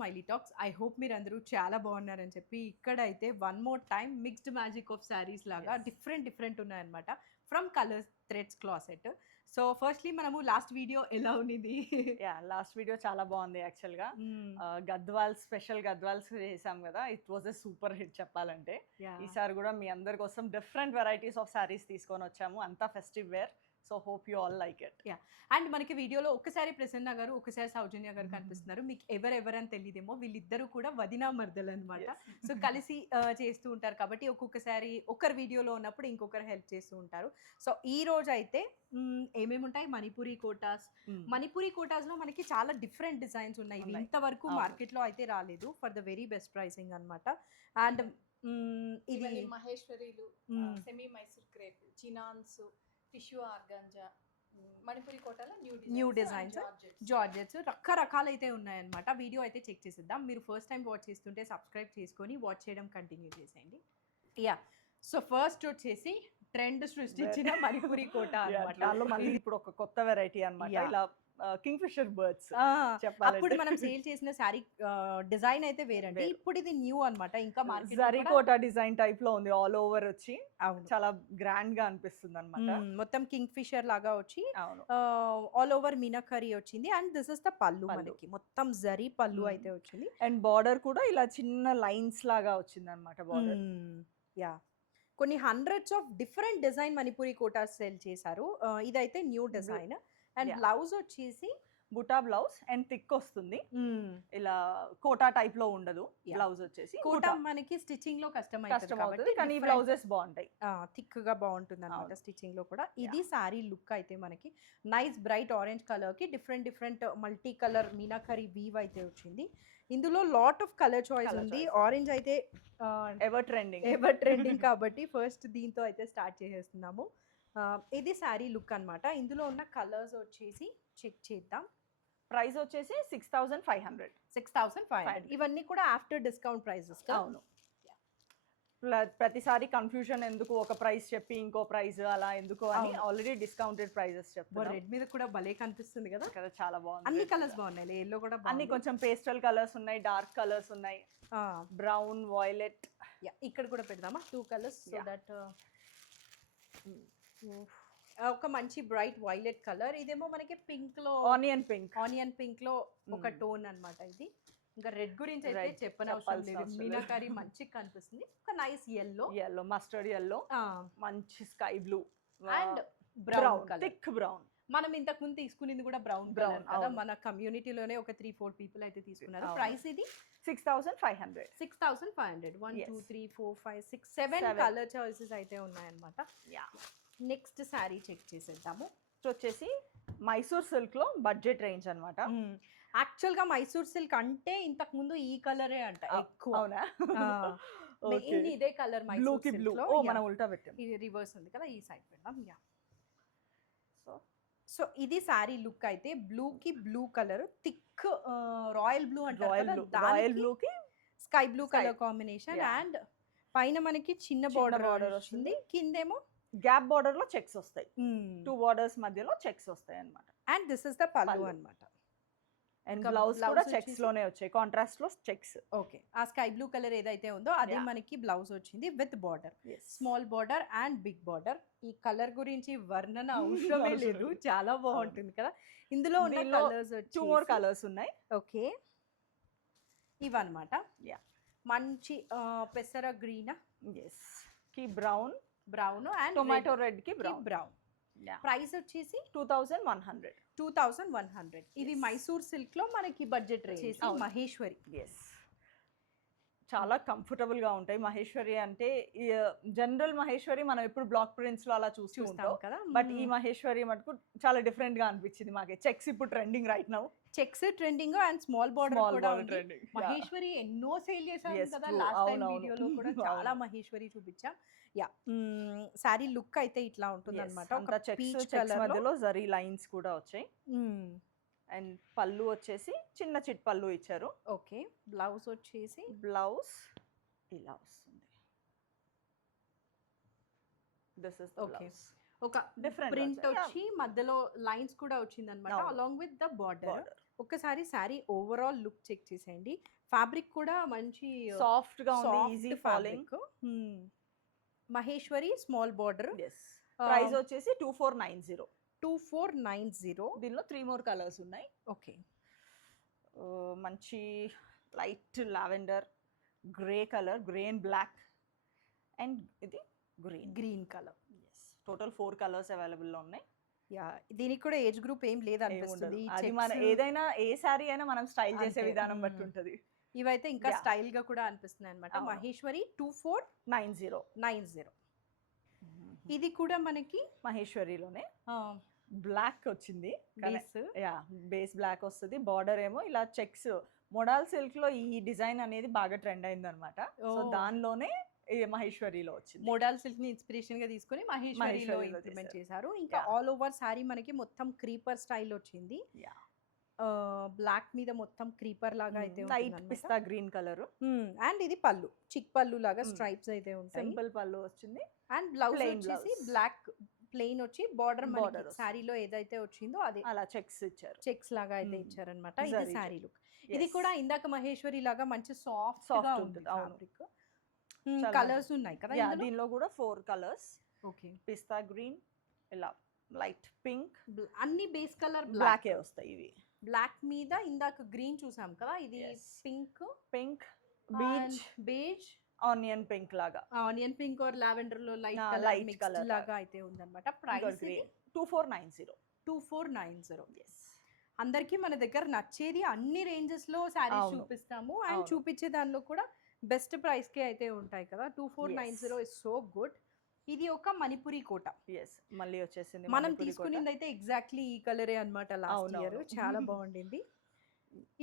Smiley talks. I hope మీరందరూ చాలా బాగున్నారని చెప్పి ఇక్కడైతే one more time mixed magic of saris లాగా డిఫరెంట్ ఉన్నాయన్నమాట from colours threads closet. So firstly మనము లాస్ట్ వీడియో ఎలా ఉన్నింది? లాస్ట్ వీడియో చాలా బాగుంది యాక్చువల్గా. గద్వాల్స్ స్పెషల్ గద్వాల్స్ చేసాం కదా, it was a super hit చెప్పాలంటే. ఈసారి కూడా మీ అందరి కోసం డిఫరెంట్ వెరైటీస్ ఆఫ్ శారీస్ తీసుకొని వచ్చాము, అంతా festive wear. So hope you all like it. And మనకి వీడియోలో ఒకసారి ప్రసన్న గారు ఒకసారి సౌజన్య గారు కనిపిస్తున్నారు. మీకు ఎవరెవరని తెలియదేమో, వీళ్ళిద్దరూ కూడా వదినా మర్దలు అనమాట. సో కలిసి చేస్తూ ఉంటారు కాబట్టి ఒక్కొక్కసారి ఒకరి వీడియోలో ఉన్నప్పుడు ఇంకొకరు హెల్ప్ చేస్తూ ఉంటారు. సో ఈ రోజు అయితే ఏమేమి ఉంటాయి? మణిపురి కోటాస్. మణిపురి కోటాస్ లో మనకి చాలా డిఫరెంట్ డిజైన్స్ ఉన్నాయి. ఇంతవరకు మార్కెట్ లో అయితే రాలేదు for the very best pricing అనమాట. అండ్ ఇది మహేశ్వరీలు, semi Mysore crepe, chinons, tissue organza, Manipuri కోటలో న్యూ డిజైన్స్, జార్జెట్స్ రకరకాలైతే ఉన్నాయన్నమాట. వీడియో అయితే చెక్ చేసేద్దాం. మీరు ఫస్ట్ టైం వాచ్ చేస్తుంటే సబ్స్క్రైబ్ చేసుకొని వాచ్ చేయడం కంటిన్యూ చేసేయండి. సో ఫస్ట్ వచ్చేసి ట్రెండ్ సృష్టించిన మణిపురి కోట అన్నమాట. మళ్ళీ ఇప్పుడు ఒక కొత్త వెరైటీ అన్నమాట, ఇలా కింగ్ ఫిషర్ బర్డ్స్. అప్పుడు మనం సేల్ చేసిన శారీ డిజైన్ అయితే వేరండి, ఇప్పుడు ఇది న్యూ అన్నమాట. ఇంకా జరీ కోటా డిజైన్ టైప్ లో ఉంది, ఆల్ ఓవర్ వచ్చి చాలా గ్రాండ్ గా అనిపిస్తుంది అన్నమాట. మొత్తం కింగ్ ఫిషర్ లాగా వచ్చి ఆల్ ఓవర్ మీనాకరీ వచ్చింది. అండ్ దిస్ ఇస్ ద పల్లు, మనకి మొత్తం జరీ పల్లు అయితే వచ్చింది. అండ్ బార్డర్ కూడా ఇలా చిన్న లైన్స్ లాగా వచ్చింది అన్నమాట బార్డర్. కొన్ని hundreds of different design Manipuri Kotas sale చేశారు. ఇదైతే న్యూ డిజైన్. అండ్ బ్లౌజ్ వచ్చేసి బుటా బ్లౌజ్ అండ్ థిక్ వస్తుంది, ఇలా కోటా టైప్ లో ఉండదు. బ్లౌజ్ వచ్చేసి కోటా మనకి స్టిచ్చింగ్ లో కష్టం అవుతుంది, కానీ బ్లౌజెస్ బాగుంటాయి, థిక్ గా బాగుంటుంది అనమాట స్టిచ్చింగ్ లో కూడా. ఇది సారీ లుక్ అయితే మనకి నైస్ బ్రైట్ ఆరెంజ్ కలర్ కి different multi colour meenakari weave అయితే వచ్చింది. ఇందులో లాట్ ఆఫ్ కలర్ చాయిస్ ఉంది. ఆరెంజ్ అయితే ఎవర్ ట్రెండింగ్ కాబట్టి ఫస్ట్ దీంతో అయితే స్టార్ట్ చేసేస్తున్నాము. ఇది శారీ లుక్ అన్నమాట. ఇందులో ఉన్న కలర్స్ వచ్చేసి చెక్ చేద్దాం. ప్రైస్ వచ్చేసి 6,500. ఇవన్నీ కూడా ఆఫ్టర్ డిస్కౌంట్ ప్రైజెస్. అవును, ప్రతిసారి కన్ఫ్యూజన్ ఎందుకు, ఒక ప్రైస్ చెప్పి ఇంకో ప్రైస్ అలా ఎందుకు అని ఆల్రెడీ డిస్కౌంటెడ్ ప్రైజెస్ చెప్తారు. రెడ్ మీద కూడా భలే కనిపిస్తుంది కదా, చాలా బాగుంది. అన్ని కలర్స్ బాగున్నాయి, ఎల్లో కూడా అన్ని కొంచెం పేస్టల్ కలర్స్ ఉన్నాయి, డార్క్ కలర్స్ ఉన్నాయి, బ్రౌన్, వైలెట్. ఇక్కడ కూడా పెడదామా 2 కలర్స్ సో దట్. ఒక మంచి బ్రైట్ వైలెట్ కలర్, ఇదేమో మనకి పింక్ లో ఆనియన్ పింక్ లో ఒక టోన్ అన్నమాట. ఇది ఇంకా రెడ్ గురించి అయితే చెప్పనవసరం లేదు, మీనాకరీ మంచిగా కనిపిస్తుంది. ఒక నైస్ ఎల్లో, మస్టర్డ్ ఎల్లో, మంచి sky blue and brown colour, thick brown. మనం ఇంతకు ముందు తీసుకునేది కూడా బ్రౌన్ కదా, మన కమ్యూనిటీలోనే ఒక 3-4 పీపుల్ అయితే తీసుకున్నారు. ప్రైస్ ఇది 6,500. 1, 2, 3, 4, 5, 6, 7 కలర్ చాయిసెస్ అయితే ఉన్నాయన్నమాట. నెక్స్ట్ శారీ చెక్ చేసేద్దాము. వచ్చేసి మైసూర్ సిల్క్ లో బడ్జెట్ రేంజ్ అన్నమాట. యాక్చువల్ గా మైసూర్ సిల్క్ అంటే ఇంతకు ముందు ఈ కలరే అంట ఎక్కువ. అవునా? ఇదే కలర్ మైసూర్ సిల్క్ లో. మనం ఉల్టా పెట్టాం, ఇది రివర్స్ ఉంది కదా, ఈ సైడ్ పెడదాం. సో ఇది శారీ లుక్ అయితే బ్లూ కి blue colour, thick royal blue అంటారు, రాయల్ బ్లూ కి sky blue colour combination. And పైన మనకి చిన్న బార్డర్ వస్తుంది, కిందేమో గ్యాప్ బార్డర్ లో చెక్స్ వస్తాయి, 2 బార్డర్స్ మధ్యలో చెక్స్ వస్తాయి అన్నమాట. అండ్ దిస్ ఇస్ ద పల్లు అన్నమాట. అండ్ బ్లౌజ్ కూడా చెక్స్ లోనే వచ్చాయి, కాంట్రాస్ట్ లో చెక్స్. ఓకే, ఆ స్కై బ్లూ కలర్ ఏదైతే ఉందో అదే మనకి బ్లౌజ్ వచ్చింది with border, small border and big border. ఈ కలర్ గురించి వర్ణన అవసరమే లేదు, చాలా బాగుంటుంది కదా. ఇందులో ఉన్న కలర్స్ 2 more కలర్స్ ఉన్నాయి. ఓకే, ఇవన్నమాట. మంచి పెసర గ్రీన్ కి బ్రౌన్ అండ్ టొమాటో రెడ్ కి బ్రౌన్. ప్రైస్ వచ్చేసి 2,100. ఇది మైసూర్ సిల్క్ లో మనకి బడ్జెట్ రేంజ్. మహేశ్వరి చాలా కంఫర్టబుల్ గా ఉంటాయి. మహేశ్వరి అంటే జనరల్ మహేశ్వరి మనం ఎప్పుడు బ్లాక్ ప్రింట్స్ లో అలా చూస్తాం కదా, బట్ ఈ మహేశ్వరి మటుకు చాలా డిఫరెంట్ గా అనిపించింది మాకు. చెక్స్ ఇప్పుడు trending right now, checks trending and small border కూడా ఉంది. మహేశ్వరి ఎన్నో సేల్ చేసాం కదా, లాస్ట్ టైం వీడియోలో కూడా చాలా మహేశ్వరి చూపించాం. సారీ లుక్ అయితే ఇట్లా ఉంటుంది అన్నమాట. పీచ్ కలర్ మధ్యలో జరీ లైన్స్ కూడా వచ్చాయి. అండ్ పళ్ళు వచ్చేసి చిన్న చిట్ పళ్ళు ఇచ్చారు. ఓకే, బ్లౌజ్ వచ్చేసి ఇలా వస్తుంది. This is the blouse. ఒక డిఫరెంట్ ప్రింట్ వచ్చి మధ్యలో లైన్స్ కూడా వచ్చింది అన్నమాట, అలాంగ్ విత్ ద బార్డర్. ఒక్కసారి శారీ ఓవరాల్ లుక్ చెక్ చేసేయండి. ఫ్యాబ్రిక్ కూడా మంచి సాఫ్ట్ గా ఉంది, easy falling. Fabric. Maheshwari small border. Price వచ్చేసి 2490. 2490. దీనిలో 3 more కలర్స్ ఉన్నాయి. ఓకే. మంచి light lavender, grey colour, grey and black, and ఇది green colour. Total 4 colours available లో ఉన్నాయి. యా, దీనికి కూడా ఏజ్ గ్రూప్ ఏం లేదు అనిపిస్తుంది. అది మన ఏదైనా ఏ సారీ అయినా మనం స్టైల్ చేసే అంతే. విధానం బట్టి ఉంటది. ఇవైతే ఇంకా Yeah. స్టైల్ గా కూడా అనిపిస్తున్నాయి అనమాట. అవును. మహేశ్వరి 2490. ఇది కూడా మనకి మహేశ్వరిలోనే బ్లాక్ వచ్చింది. బేస్. యా, బేస్ బ్లాక్ వస్తుంది. బార్డర్ ఏమో ఇలా చెక్స్. మోడల్ సిల్క్ లో ఈ డిజైన్ అనేది బాగా ట్రెండ్ అయింది అనమాట. So Oh. దానిలోనే మహేశ్వరిలో వచ్చింది. మోడల్ సిల్క్ ని ఇన్స్పిరేషన్ గా తీసుకొని మహేశ్వరిలో మహేశ్వరిలో ఇంప్లిమెంట్ చేశారు. చేశారు. ఇంకా Yeah. ఆల్ ఓవర్ సారీ మనకి మొత్తం క్రీపర్ స్టైల్ వచ్చింది. Yeah. బ్లాక్ మీద మొత్తం క్రీపర్ లాగా అయితే light pista green colour. And ఇది పళ్ళు, చిక్ పళ్ళు లాగా Hmm. స్ట్రైప్స్ అయితే ఉంటాయి. సింపుల్ పళ్ళు వచ్చింది. అండ్ బ్లౌజ్ plain వచ్చేసి blouse. బ్లాక్ ప్లెయిన్ వచ్చి బార్డర్ Border మనకి వస్తుంది. శారీలో ఏదైతే వచ్చిందో అదే అలా చెక్స్ ఇచ్చారు. చెక్స్ లాగా అయితే ఇచ్చారనమాట. ఇది Zari శారీ check. లుక్. ఇది Yes. కూడా ఇందాక మహేశ్వరి లాగా మంచి సాఫ్ట్ Soft గా ఉంటుంది, ఉంటుంది అవును. ఫ్యాబ్రిక్. చాలా కలర్స్ ఉన్నాయి కదా యా, ఇందులో? దీనిలో కూడా 4 కలర్స్. ఓకే. పిస్తా గ్రీన్, ఇలా లైట్ పింక్, అన్ని బేస్ కలర్ బ్లాక్ ఏ వస్తాయి ఇవి. బ్లాక్ మీద ఇందాక గ్రీన్ చూసాం కదా, ఇది Yes. Pink, pink, beach, beige, onion pink లాగా. ఆనియన్ పింక్ ఆర్ లావెండర్ లో light Ah, colour light mixed colour లాగా అయితే ఉందన్నమాట. Price green 2490. 2490. అందరికి మన దగ్గర నచ్చేది అన్ని రేంజెస్ లో శారీస్ అవును. చూపిస్తాము. అండ్ అవును. చూపించే దానిలో కూడా బెస్ట్ ప్రైస్ కే అయితే ఉంటాయి కదా. 2490 ఇస్ సో గుడ్. ఇది ఒక మణిపురి కోట. ఎస్, మళ్ళీ వచ్చేసింది మనం మణిపురి కోట. తీసుకునింది అయితే ఎగ్జాక్ట్లీ ఈ కలరే అన్నమాట లాస్ట్ అవునవును. ఇయర్. చాలా బాగుండింది.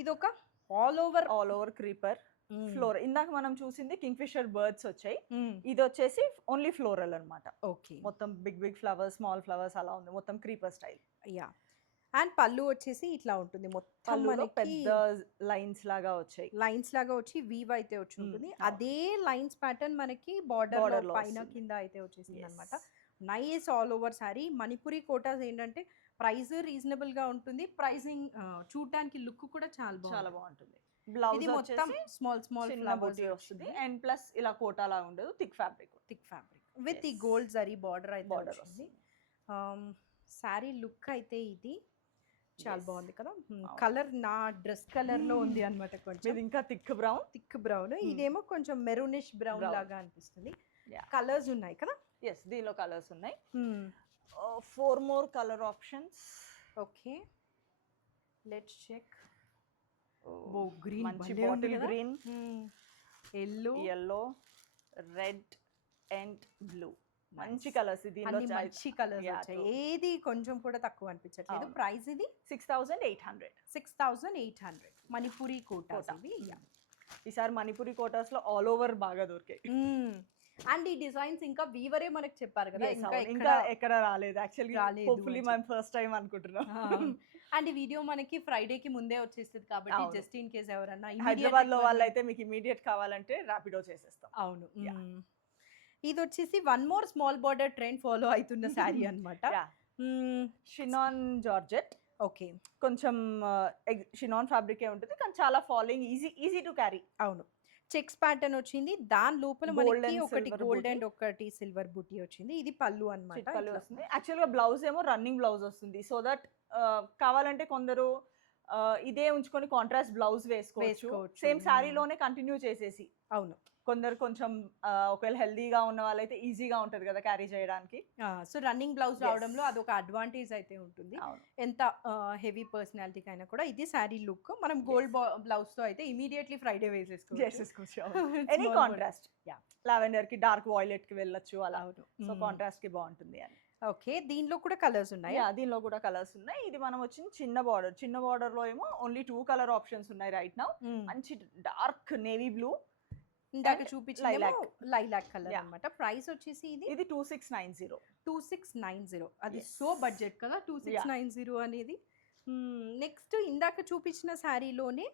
ఇది ఒక all over all over creeper floor. ఇందాక మనం చూసింది కింగ్ ఫిషర్ బర్డ్స్ వచ్చాయి. ఇది వచ్చేసి ఓన్లీ ఫ్లోరల్ అన్నమాట. ఓకే. మొత్తం big big flowers, small flowers అలా ఉంది. మొత్తం క్రీపర్ స్టైల్. యా. అండ్ పళ్ళు వచ్చేసి ఇట్లా ఉంటుంది. మొత్తం పళ్ళులో మనకి పెద్ద లైన్స్ లాగా వచ్చాయి. లైన్స్ లాగా వచ్చి వీవ్ అయితే వచ్చి ఉంటుంది. అవును. అదే లైన్స్ ప్యాటర్న్ మనకి బార్డర్ Border లో పైన వస్తుంది. కింద అయితే వచ్చేసింది Yes. అనమాట. Nice all over sorry. Manipuri Kotas ఏంటంటే ప్రైస్ రీజనబుల్ గా ఉంటుంది. ప్రైసింగ్ చూడటానికి లుక్ కూడా చాలా చాలా బాగుంది. బాగుంటుంది. బ్లౌజ్ ఇది మొత్తం వచ్చేసి స్మాల్ స్మాల్ చిన్న ఫ్లవర్స్ బూటీ వస్తుంది. అండ్ ప్లస్ ఇలా కోటాలా ఉండదు, thick fabric. Thick fabric with ఈ Yes. గోల్డ్ జరీ బార్డర్ అయితే బార్డర్ వచ్చింది. వస్తుంది. శారీ లుక్ అయితే ఇది చాలా Yes. బాగుంది కదా. అవును. కలర్ నా డ్రెస్ కలర్ లో ఉంది అన్నమాట. కొంచెం ఇది ఇంకా థిక్ బ్రౌన్. Thick brown. ఇదేమో కొంచెం మెరూనిష్ బ్రౌన్ Brown. లాగా అనిపిస్తుంది. Yeah. కలర్స్ ఉన్నాయి కదా. ఎస్, దీనిలో కలర్స్ ఉన్నాయి. 4 more colour options. Okay, let's check. Oh green మంచి bottle green, yellow, yellow, red and blue. మంచి కలర్స్. దీనిలో అన్ని మంచి కలర్స్ Yeah, వచ్చాయి. true. ఏది కొంచెం కూడా తక్కువ అనిపించట్లేదు. అవును. ప్రైస్ ఇది 6800. 6800. మణిపురి కోటాస్ కోట. ఇవి. ఈసారి మణిపురి కోటాస్ లో ఆల్ ఓవర్ బాగా దొరికాయి. అండ్ ఈ డిజైన్స్ ఇంకా వీవరే మనకు చెప్పారు కదా. Yes, ఇంకా అవును. ఇంకా ఎక్కడ రాలేదు యాక్చువల్లీ. రాలేదు హోప్ఫుల్లీ అని మనం ఫస్ట్ టైం అనుకుంటున్నాం. అండ్ ఈ వీడియో మనకి ఫ్రైడే కి ముందే వచ్చేస్తుంది కాబట్టి అవును. జస్ట్ ఇన్ కేస్ ఎవరన్నా హైదరాబాద్ లో వాళ్ళైతే మీకు ఇమీడియట్ కావాలంటే ర్యాపిడో చేసేస్తాం. అవును. Yeah. ఇది వచ్చేసి one more small border trend follow అవుతున్న శారీ అన్నమాట. షినాన్ జార్జెట్. ఓకే. కొంచెం షినాన్ ఫ్యాబ్రికే ఉంటుంది కానీ చాలా ఫాలోయింగ్, ఈజీ టు క్యారీ. అవును. చెక్స్ ప్యాటర్న్ వచ్చింది. దాని లోపల Gold మనకి and ఒకటి silver గోల్డ్ booty. అండ్ ఒకటి సిల్వర్ బూటీ వచ్చింది. ఇది పళ్ళు అన్నమాట. చిట్పల్లి వస్తుంది. యాక్చువల్ గా బ్లౌజ్ ఏమో రన్నింగ్ బ్లౌజ్ వస్తుంది. సో దట్ కావాలంటే కొందరు ఇదే ఉంచుకొని కాంట్రాస్ట్ బ్లౌజ్ వేసుకోవచ్చు. వేసుకోవచ్చు. సేమ్ శారీలోనే కంటిన్యూ చేసేసి. అవును. కొందరు కొంచెం ఒకవేళ హెల్దీగా ఉన్న వాళ్ళైతే ఈజీగా ఉంటది కదా క్యారీ చేయడానికి. So running blouse Yes. రావడంలో అదొక అడ్వాంటేజ్ అయితే ఉంటుంది. అవును. ఎంత హెవీ పర్సనాలిటీకి అయినా కూడా. ఇది శారీ లుక్. మనం గోల్డ్ బ్లౌజ్ తో అయితే ఇమీడియట్లీ ఫ్రైడే వేసేసుకోవచ్చు. Any contrast. లావెండర్ కి డార్క్ వాయిలెట్ కి వెళ్ళొచ్చు అలా. అవును. సో కాంట్రాస్ట్ కి బాగుంటుంది అని. ఓకే. దీనిలో కూడా కలర్స్ ఉన్నాయి. దీనిలో కూడా కలర్స్ ఉన్నాయి. ఇది మనం వచ్చింది చిన్న బార్డర్. చిన్న బార్డర్ లో ఏమో ఓన్లీ 2 కలర్ ఆప్షన్స్ ఉన్నాయి రైట్ నౌ. మంచి డార్క్ నేవీ బ్లూ, ఇందాక and చూపించిన లైలాక్ కలర్ Yeah. అన్నమాట. ప్రైస్ వచ్చేసి ఇది 2690. 2690. అది Yes. సో బడ్జెట్ కదా 2690 అనేది. నెక్స్ట్ ఇందాక చూపించిన శారీలోనే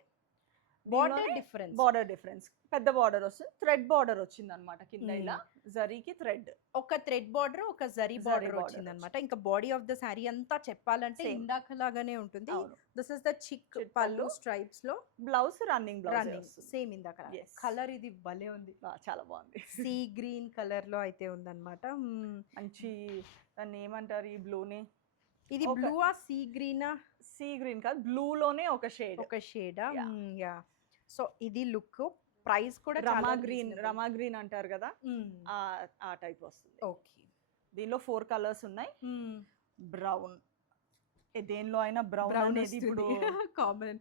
బార్డర్ డిఫరెన్స్ బార్డర్ డిఫరెన్స్, పెద్ద బార్డర్ వస్తుంది, థ్రెడ్ బార్డర్ వచ్చింది అనమాట కింద ఇలా జరీకి థ్రెడ్, ఒక థ్రెడ్ బార్డర్ ఒక జరీ జరీ బార్డర్ border వచ్చింది అనమాట. ఇంకా బాడీ ఆఫ్ ద శారీ అంతా చెప్పాలంటే Same. ఇందాక లాగానే ఉంటుంది. అవును. దిస్ ఇస్ ద చిక్ చిక్ పళ్ళు పళ్ళు. స్ట్రైప్స్ లో blouse running blouse running same ఇందాక Yes. కలర్ ఇది భలే ఉంది. చాలా బాగుంది. సీ గ్రీన్ కలర్ లో అయితే ఉందన్నమాట. మంచి దాన్ని ఏమంటారు ఈ బ్లూని, ఇది ఒక- బ్లూ ఆ సీ గ్రీనా సీ గ్రీన్ కాదు బ్లూ లోనే ఒక షేడ్ ఒక షేడా? Yeah. యా. సో ఇది లుక్, ప్రైస్ కూడా రమా గ్రీన్ అంటారు కదా, ఆ టైప్ వస్తుంది. ఓకే. దీనిలో 4 కలర్స్ ఉన్నాయి. బ్రౌన్, దేనిలో అయినా బ్రౌన్ బ్రౌన్ అనేది ఇప్పుడు కామన్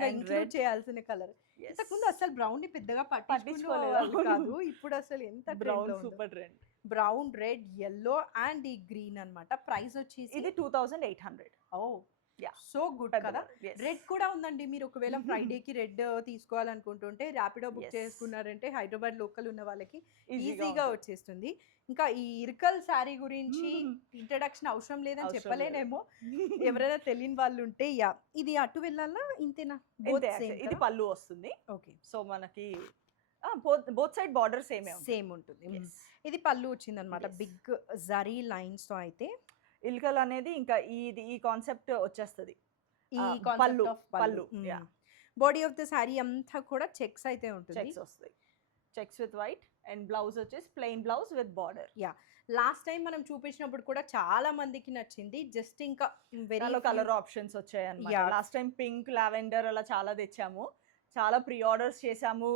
గా And ఇంక్లూడ్ red. చేయాల్సిన కలర్. Yes. ఇంతకుముందు అసలు బ్రౌన్ ని పెద్దగా పట్టించుకోలేదు. పట్టించుకోలేదు కాదు. ఇప్పుడు అసలు ఎంత brown super trend. Brown, red, yellow and ఈ గ్రీన్ అన్నమాట. ప్రైస్ వచ్చేసి ఇది 2800. ఓ Yeah. సో గుడ్ కదా. రెడ్ కూడా ఉందండి. మీరు ఒకవేళ ఫ్రైడేకి రెడ్ తీసుకోవాలనుకుంటుంటే ర్యాపిడో బుక్ Yes. చేసుకున్నారంటే హైదరాబాద్ లోకల్ ఉన్న వాళ్ళకి ఈజీగా ఈజీగా వచ్చేస్తుంది. ఇంకా ఈ ఇర్కల్ శారీ గురించి ఇంట్రడక్షన్ అవసరం లేదని అవసరం చెప్పలేనేమో. ఎవరైనా తెలియని వాళ్ళు ఉంటే యా, ఇది అటు వెళ్ళాలా ఇంతేనా? ఇది పళ్ళు వస్తుంది. ఓకే, సో మనకి both side border same same ఉంటుంది. ఇది పళ్ళు వచ్చింది అనమాట. Yes. బిగ్ జరీ లైన్స్ తో అయితే ఇల్కల్ అనేది ఇంకా ఈ కాన్సెప్ట్ వచ్చేస్తుంది. ఈ పళ్ళు, పళ్ళు పళ్ళు, yeah. Body of the sari అంతా కూడా చెక్స్ అయితే ఉంటుంది. చెక్స్ వస్తాయి, checks with white and blouse వచ్చేసి plain blouse with border. Last time మనం చూపించినప్పుడు కూడా చాలా మందికి నచ్చింది. జస్ట్ ఇంకా చాలా కలర్ ఆప్షన్స్ వచ్చాయి అన్నమాట. Yeah. Last time pink, lavender అలా చాలా తెచ్చాము, చాలా ప్రీ ఆర్డర్స్ చేసాము,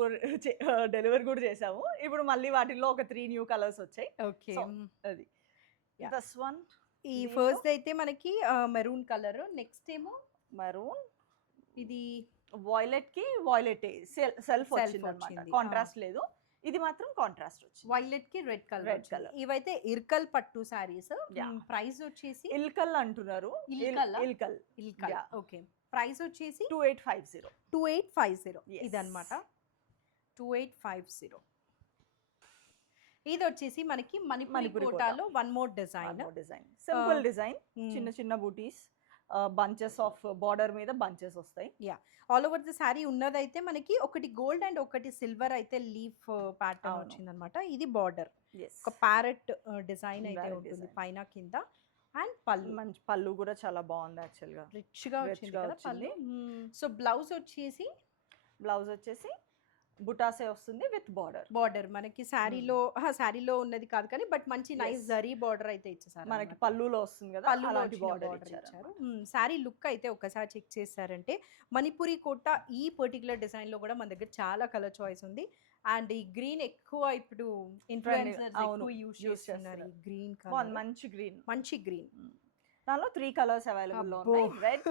డెలివరీ కూడా చేసాము. ఇప్పుడు మళ్ళీ వాటిల్లో ఒక 3 న్యూ కలర్స్ వచ్చాయి. ఓకే. So, అది Yeah. దస్ వన్ ఈ దీంట్లో ఫస్ట్ అయితే మనకి మెరూన్ కలర్, నెక్స్ట్ ఏమో మరూన్, ఇది వాయిలెట్ కి వాయిలెట్ సెల్ఫ్ వచ్చింది అనమాట, వచ్చింది. కాంట్రాస్ట్ లేదు. ఇది మాత్రం కాంట్రాస్ట్ వచ్చింది. వైలెట్ కి రెడ్ కలర్. Red colour. ఇవైతే ఇర్కల్ పట్టు శారీస్. Yeah. ప్రైస్ వచ్చేసి ఇల్కల్ అంటున్నారు. ఇల్కలా? Ilkal Ilkal. Yeah. Okay. Price వచ్చేసి 2850. 2850. Yes. ఇదన్నమాట 2850. ఇది వచ్చేసి మనకి మణిపురి మణిపురి కోటాలో one more design. Simple design, చిన్న చిన్న బూటీస్, బంచెస్ ఆఫ్ బార్డర్ మీద బంచెస్ వస్తాయి. ఆల్ ఓవర్ ది శారీ ఉన్నదైతే మనకి ఒకటి గోల్డ్ అండ్ ఒకటి సిల్వర్ అయితే లీఫ్ ప్యాటర్న్ అవును. వచ్చింది అనమాట. ఇది బార్డర్ Yes. ఒక ప్యారెట్ డిజైన్ అయితే Parrot ఉంటుంది design. పైన కింద. అండ్ పళ్ళు మంచి పళ్ళు కూడా చాలా బాగుంది యాక్చువల్ గా. రిచ్ గా Rich వచ్చింది గా కదా పళ్ళు. వచ్చింది. సో బ్లౌజ్ వచ్చేసి బ్లౌజ్ వచ్చేసి బుటాసే వస్తుంది విత్ బార్డర్. బార్డర్ మనకి శారీలో ఉన్నది కాదు కానీ బట్ మంచి నైస్ Yes. జరీ బార్డర్ అయితే ఇచ్చేసారు. మనకి పళ్ళులో వస్తుంది కదా, పళ్ళులో అలాంటి వచ్చిన బార్డర్ border ఇచ్చారు. ఇచ్చారు. శారీ లుక్ అయితే ఒకసారి చెక్ చేశారంటే మణిపురి కోట ఈ పర్టికులర్ డిజైన్ లో కూడా మన దగ్గర చాలా కలర్ చాయిస్ ఉంది. అండ్ ఈ గ్రీన్ ఎక్కువ ఇప్పుడు ఇన్ఫ్లుయెన్సర్స్ అవును, ఎక్కువ యూస్ use చేస్తున్నారు. ఈ చేస్తున్నారు. గ్రీన్ బాగుంది, కలర్ మంచి గ్రీన్. మంచి గ్రీన్. దానిలో 3 కలర్స్ అవైలబుల్ లో అబ్బో. ఉన్నాయి. Red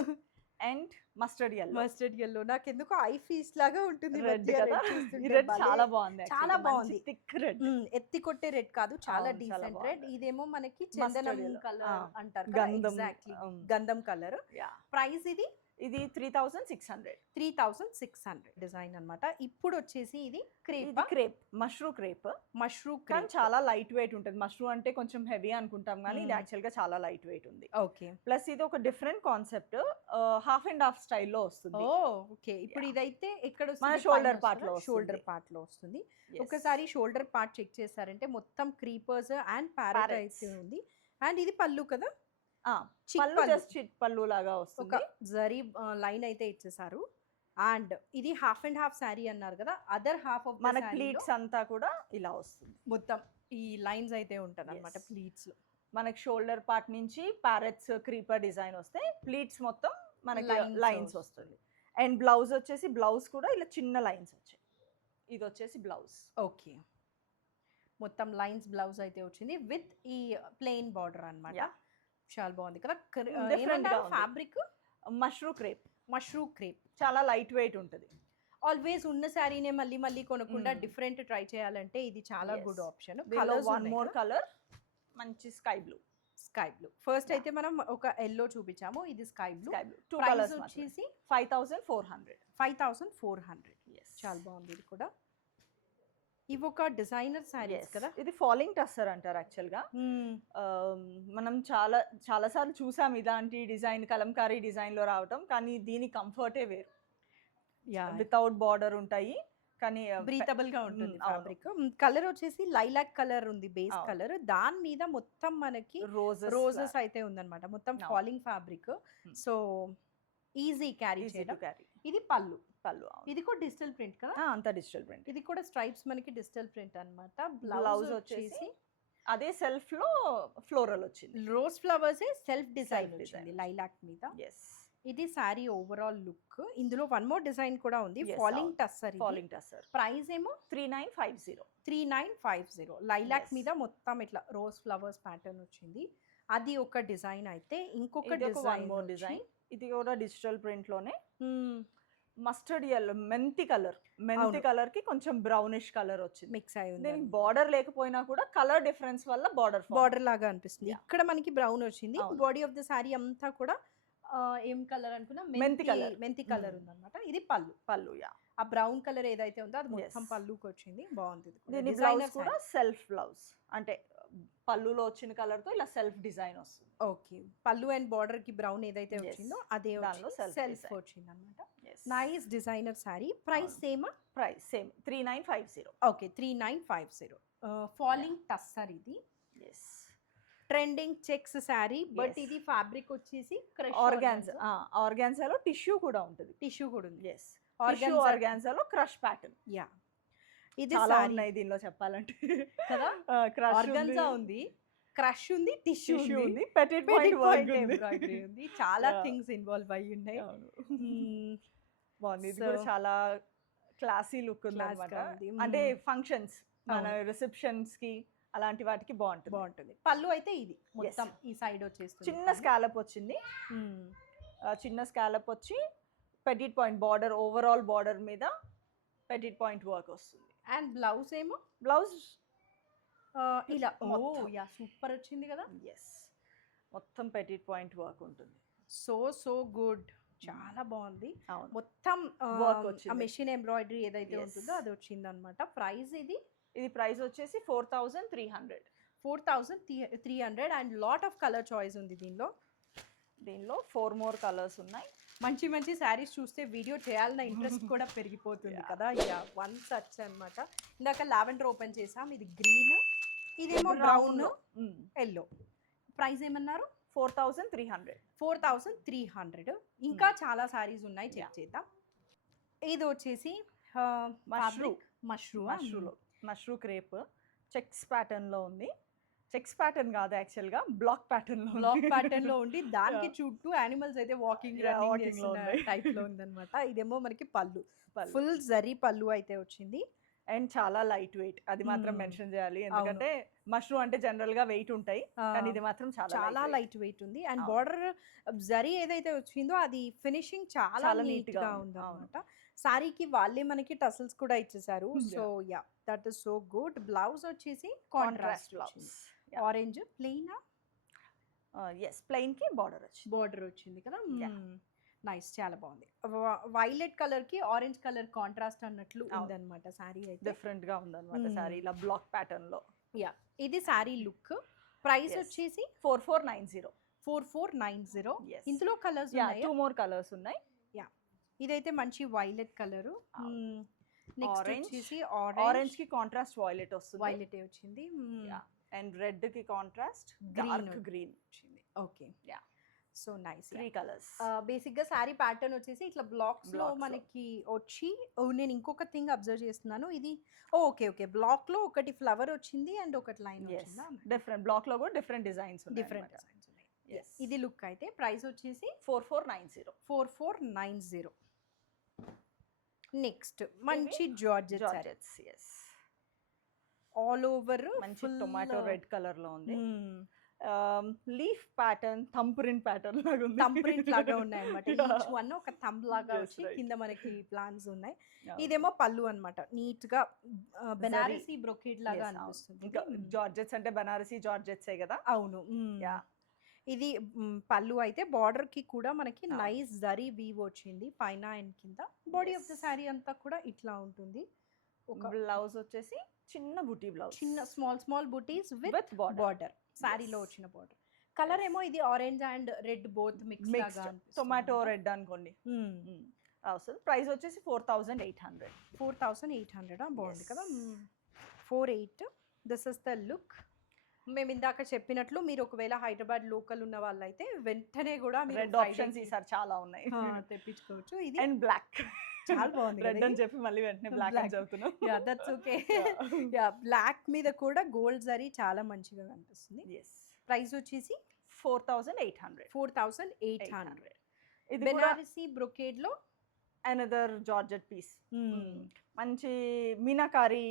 and mustard yellow. Mustard yellow నాకు ఎందుకు ఐ ఫీస్ లాగా ఉంటుంది. రెడ్ మధ్య కదా, red చూస్తుంటే ఈ రెడ్ భలే. చాలా బాగుంది, చాలా బాగుంది. Thick red. ఎత్తి కొట్టే రెడ్ కాదు, చాలా అవును, చాలా డీసెంట్ రెడ్. బాగుంది. ఇదేమో మనకి చందనం yellow. కలర్ ఆ, అంటారు గంధం, ఎగ్జాక్ట్లీ అవును. గంధం కలర్. Yeah. ప్రైస్ ఇది ఇది 3600. 3600 డిజైన్ అన్నమాట. ఇప్పుడు వచ్చేసి ఇది క్రేప్ ఇది క్రేప్, మష్రూ క్రేప్. మష్రూమ్ కానీ క్రేప్. చాలా లైట్ వెయిట్ ఉంటుంది. మష్రూ అంటే కొంచెం హెవీ అనుకుంటాం కానీ ఇది Mm. యాక్చువల్ గా చాలా లైట్ వెయిట్ ఉంది. ఓకే. ప్లస్ ఇది ఒక different concept, half and half స్టైల్లో వస్తుంది. ఓకే. ఇప్పుడు Yeah. ఇదైతే ఎక్కడ మన వస్తుంది? shoulder పైన part లో వస్తుందా? షోల్డర్ వస్తుంది. పార్ట్ లో వస్తుంది. Yes. ఒకసారి షోల్డర్ పార్ట్ చెక్ చేశారంటే మొత్తం క్రీపర్స్ అండ్ ప్యారెట్ Parrots. అయితే ఉంది. అండ్ ఇది పళ్ళు కదా, ఆ, చిక్ పళ్ళు పళ్ళు. జస్ట్ చిట్ పళ్ళు లాగా ఒక వస్తుంది. జరీ లైన్ అయితే ఇచ్చేసారు. అండ్ ఇది హాఫ్ అండ్ హాఫ్ శారీ అన్నారు కదా, అదర్ హాఫ్ ఆఫ్ మన ప్లీట్స్ అంతా కూడా ఇలా వస్తుంది. మొత్తం ఈ లైన్స్ అయితే ఉంటుంది అనమాట Yes. ప్లీట్స్ లో. మనకి షోల్డర్ పార్ట్ నుంచి ప్యారెట్స్ క్రీపర్ డిజైన్ వస్తే ప్లీట్స్ మొత్తం మనకి Lines లైన్స్ వస్తుంది. అండ్ బ్లౌజ్ వచ్చేసి బ్లౌజ్ కూడా ఇలా చిన్న లైన్స్ వచ్చాయి. ఇది వచ్చేసి బ్లౌజ్. ఓకే. మొత్తం లైన్స్ బ్లౌజ్ అయితే వచ్చింది విత్ ఈ ప్లెయిన్ బార్డర్ అన్నమాట. Yeah. చాలా బాగుంది కదా. Different గా ఉంది. Fabric mashru crepe mushroom crepe. చాలా లైట్ వెయిట్ ఉంటుంది. ఆల్వేస్ ఉన్న శారీనే మళ్ళీ మళ్ళీ కొనకుండా Mm. డిఫరెంట్ ట్రై చేయాలంటే ఇది చాలా Yes. Good option. One more colour, మంచి sky blue. Sky blue. First Yeah. అయితే మనం ఒక ఎల్లో చూపించాము, ఇది sky blue. Sky blue 2 price colours వచ్చేసి 5400. 5400. Yes. చాలా బాగుంది ఇది కూడా. ఇవి ఒక డిజైనర్ శారీస్ Yes. కదా. ఇది ఫాలింగ్ టస్సర్ అంటారు యాక్చువల్ గా. మనం చాలా సార్లు చూసాం ఇలాంటి డిజైన్, కలంకారీ డిజైన్ లో రావటం, కానీ దీని కంఫర్టే వేరు. వితౌట్ బార్డర్ ఉంటాయి కానీ బ్రీతబుల్ గా ఉంటుంది అవును. ఫ్యాబ్రిక్. కలర్ వచ్చేసి లైలాక్ కలర్ ఉంది బేస్ అవును. కలర్, దాని మీద మొత్తం మనకి రోజెస్ అయితే ఉందన్నమాట, మొత్తం అవును. Falling fabric. So easy carry చేయడం. క్యారీ ఇది పళ్ళు. పళ్ళు అవును. ఇది కూడా డిజిటల్ ప్రింట్ కదా, అంతా డిజిటల్ ప్రింట్. ఇది కూడా స్ట్రైప్స్ మనకి డిజిటల్ ప్రింట్ అన్నమాట. బ్లౌజ్ బ్లౌజ్ వచ్చేసి వచ్చేసి అదే సెల్ఫ్ లో ఫ్లోరల్ వచ్చింది. Rose flowers self design Self వచ్చింది design. లైలాక్ మీద. ఎస్ ఇది సారీ ఓవరాల్ లుక్. ఇందులో వన్ మోర్ డిజైన్ కూడా ఉంది, Yes, ఫాలింగ్ అవును. టస్సర్. ఫాలింగ్ టసర్ ప్రైస్ ఏమో 3950. 3950. Lilac Yes. మీద మొత్తం ఇట్లా రోజ్ ఫ్లవర్స్ ప్యాటర్న్ వచ్చింది. అది ఒక డిజైన్ అయితే, ఇంకొక ఇది ఒక వన్ మోర్ డిజైన్ డిజైన్. ఇది కూడా డిజిటల్ ప్రింట్ లోనే మస్టర్డ్ ఎల్లో మెంతి కలర్. మెంతి అవును. కలర్ కి కొంచెం బ్రౌనిష్ కలర్ వచ్చింది. మిక్స్ అయి ఉంది. దీనికి బార్డర్ లేకపోయినా కూడా కలర్ డిఫరెన్స్ వల్ల బార్డర్ బార్డర్ లాగా అనిపిస్తుంది. Yeah. ఇక్కడ మనకి బ్రౌన్ వచ్చింది. అవును. బాడీ ఆఫ్ ద సారీ అంతా కూడా ఏం కలర్ అనుకున్నా, మెంతి colour. మెంతి కలర్ ఉందన్నమాట. ఇది పళ్ళు. పళ్ళు. యా ఆ బ్రౌన్ కలర్ ఏదైతే ఉందో అది మొత్తం Yes. పళ్ళుకి వచ్చింది. బాగుంది. ఇది కూడా. దీని Designer బ్లౌజ్ కూడా saree. సెల్ఫ్ బ్లౌజ్, అంటే పళ్ళులో వచ్చిన కలర్ తో ఇలా సెల్ఫ్ డిజైన్ వస్తుంది. ఓకే, పళ్ళు అండ్ బార్డర్ కి బ్రౌన్ ఏదైతే Yes. వచ్చిందో అదే దానిలో self సెల్ఫ్ design. వచ్చింది అన్నమాట. Nice designer sari. ప్రైస్ అవును. Same. Price same 3950. Okay, 3950. Falling tussar. ఇది yes trending checks sari, but Yes. ఇది ఫ్యాబ్రిక్ వచ్చేసి ఆర్గాన్జా. ఆర్గాన్జాలో టిష్యూ కూడా ఉంటుంది. టిష్యూ కూడా ఉంది. ఎస్ ఆర్గాన్జాలో క్రష్ ప్యాటర్న్. యా, ఇది చాలా సారీ ఉన్నాయి దీనిలో చెప్పాలంటే కదా. క్రష్ ఆర్గాన్జా ఉంది, క్రష్ ఉంది, టిష్యూ టిష్యూ ఉంది, ఉంది, petit Petit point point work ఉంది. embroidery ఉంది. చాలా Yeah. థింగ్స్ ఇన్వాల్వ్ అయ్యి ఉన్నాయి. అవును. మ్మ్. బాగుంది. ఇది కూడా So, చాలా క్లాసీ లుక్ ఉంది Class అనమాట. గా ఉంది. అంటే ఫంక్షన్స్, మన అవును. రిసెప్షన్స్ కి అలాంటి వాటికి బాగుంటుంది. బాగుంటుంది. పళ్ళు అయితే ఇది మొత్తం ఈ సైడ్ వచ్చేస్తుంది. చిన్న స్కాలప్ వచ్చింది. మ్మ్. చిన్న స్కాలప్ వచ్చి Pettit point border, overall border మీద పెటిట్ పాయింట్ వర్క్ వస్తుంది. అండ్ బ్లౌజ్ ఏమో బ్లౌజ్ ఇలా. ఓ మొత్తం. యా, సూపర్ వచ్చింది కదా. ఎస్ మొత్తం పెటిట్ పాయింట్ వర్క్ ఉంటుంది. సో గుడ్, చాలా బాగుంది. అవును. మొత్తం Work వచ్చింది. మెషిన్ ఎంబ్రాయిడరీ ఏదైతే Yes. ఉంటుందో అది వచ్చింది అనమాట. ప్రైస్ ఇది ఇది ప్రైస్ వచ్చేసి 4300. 4300. And lot of colour choice ఉంది దీనిలో. దీనిలో 4 మోర్ కలర్స్ ఉన్నాయి. మంచి మంచి శారీస్ చూస్తే వీడియో చేయాలన్న ఇంట్రెస్ట్ కూడా పెరిగిపోతుంది Yeah. కదా. యా, వన్ సచ్ అన్నమాట. ఇందాక లావెండర్ ఓపెన్ చేసాం, ఇది గ్రీన్, ఇదేమో బ్రౌన్, ఎల్లో. ప్రైస్ ఏమన్నారు? 4300. 4300. ఇంకా చాలా సారీస్ ఉన్నాయి, చెక్ చేద్దాం. ఇది వచ్చేసి మష్రూ క్రేప్ చెక్స్ ప్యాటర్న్ లో ఉంది. చెక్స్ ప్యాటర్న్ కాదు, యాక్చువల్ గా బ్లాక్ ప్యాటర్న్ లో బ్లాక్ ప్యాటర్న్ లో ఉండి దానికి చుట్టూ యానిమల్స్ అయితే వాకింగ్ Yeah, walking లో ఉన్నాయి. టైప్ లో ఉందన్నమాట. ఇదేమో మనకి పళ్ళు, ఫుల్ జరీ పళ్ళు అయితే వచ్చింది. అండ్ చాలా లైట్ వెయిట్, అది మాత్రం మెన్షన్ చేయాలి. ఎందుకంటే మష్రూ అంటే జనరల్ గా వెయిట్ ఉంటాయి, కానీ ఇది మాత్రం చాలా లైట్ వెయిట్ ఉంది. అండ్ అవును. బార్డర్ జరీ ఏదైతే వచ్చిందో అది ఫినిషింగ్ చాలా చాలా నీట్ neat గా గా ఉంది. ఉంది అనమాట. సారీకి వాళ్ళే మనకి టసల్స్ కూడా ఇచ్చేసారు. Yeah. So yeah, that is so good. Blouse వచ్చేసి contrast contrast blouse. Orange plain yes plain కి బార్డర్ వచ్చింది. బార్డర్ వచ్చింది కదా. Yeah. నైస్, చాలా బాగుంది. వైలెట్ కలర్ కి ఆరెంజ్ కలర్ కాంట్రాస్ట్ అన్నట్లు అవును. ఉందన్నమాట సారీ అయితే. డిఫరెంట్ గా ఉందన్నమాట Mm. సారీ ఇలా బ్లాక్ ప్యాటర్న్ లో. యా, ఇది సారీ లుక్. Price Yes. వచ్చేసి 4490. 4490. Yes. ఇందులో కలర్స్ యా ఉన్నాయి. 2 మోర్ కలర్స్ ఉన్నాయి. ఇదైతే మంచి వైలెట్ కలర్. అవును. Next Orange. వచ్చేసి ఆరెంజ్ ఆరెంజ్ కి కాంట్రాస్ట్ వైలెట్ వస్తుంది. వైలెట్ వచ్చింది. Yeah. అండ్ రెడ్ కి కాంట్రాస్ట్ Green డార్క్ గ్రీన్ వచ్చింది. Okay, Yeah. So nice. 3 colours. Basic గా శారీ ప్యాటర్న్ వచ్చేసి ఇట్లా బ్లాక్స్ లో Blocks లో. మనకి వచ్చి నేను ఇంకొక థింగ్ అబ్జర్వ్ చేస్తున్నాను. ఇది ఓకే బ్లాక్ లో ఒకటి ఫ్లవర్ వచ్చింది అండ్ ఒకటి లైన్ వచ్చిందా. డిఫరెంట్ బ్లాక్ లో కూడా డిఫరెంట్ డిజైన్స్ ఉన్నాయి. డిఫరెంట్ డిజైన్స్ ఉన్నాయి. Yes. ఇది లుక్ అయితే. ప్రైస్ వచ్చేసి 4490. 4490. నెక్స్ట్ మంచి georgette sari, georgettes. Yes all over మంచి టొమాటో రెడ్ కలర్ లో ఉంది. Leaf pattern, thumb print pattern లాగా ఉంది. థంబ్ ప్రింట్ లాగా ఉన్నాయి అన్నమాట. Yeah. ఈచ్ వన్ ఒక థంబ్ లాగా Yes, వచ్చి right. కింద మనకి ప్లాన్స్ ఉన్నాయి. Yeah. ఇదేమో పళ్ళు అన్నమాట. నీట్ గా బెనారసీ బ్రొకేడ్ లాగా Yes, అవును. అనిపిస్తుంది. ఇంకా జార్జెట్స్ అంటే బనారసి జార్జెట్సే కదా. అవును. Yeah. ఇది పళ్ళు అయితే. బార్డర్ కి కూడా మనకి అవును. నైస్ జరీ వీవ్ వచ్చింది పైన అండ్ కింద. Body of the Yes. Sorry అంతా కూడా ఇట్లా ఉంటుంది. ఒక బ్లౌజ్ వచ్చేసి చిన్న బుటీ బ్లౌజ్, చిన్న small butis with with border. Border. సారీలో వచ్చిన బార్డర్. కలర్ ఏమో ఇది orange and red both mix లాగా మిక్స్డ్ టొమాటో రెడ్ అనుకోండి. వస్తుంది. ప్రైస్ వచ్చేసి 4800. 4800 బాగుంది Yes. కదా 48. This is the look. మేము ఇందాక చెప్పినట్లు మీరు ఒకవేళ హైదరాబాద్ లోకల్ ఉన్న వాళ్ళైతే వెంటనే కూడా మీరు రెడ్ ఆప్షన్స్ ఈసారి చాలా ఉన్నాయి. తెప్పించుకోవచ్చు. ఇది అండ్ బ్లాక్ చాలా బాగుంది రెడ్ అని చెప్పి మళ్ళీ వెంటనే బ్లాక్ అని చెప్తున్నాం. Yeah that's okay. Yeah black మీద కూడా గోల్డ్ జరీ చాలా మంచిగా కనిపిస్తుంది. ఎస్. ప్రైస్ వచ్చేసి 4800. 4800. ఇది కూడా బెనారసి బ్రొకేడ్ లో అనదర్ జార్జెట్ పీస్. మంచి మీనాకారి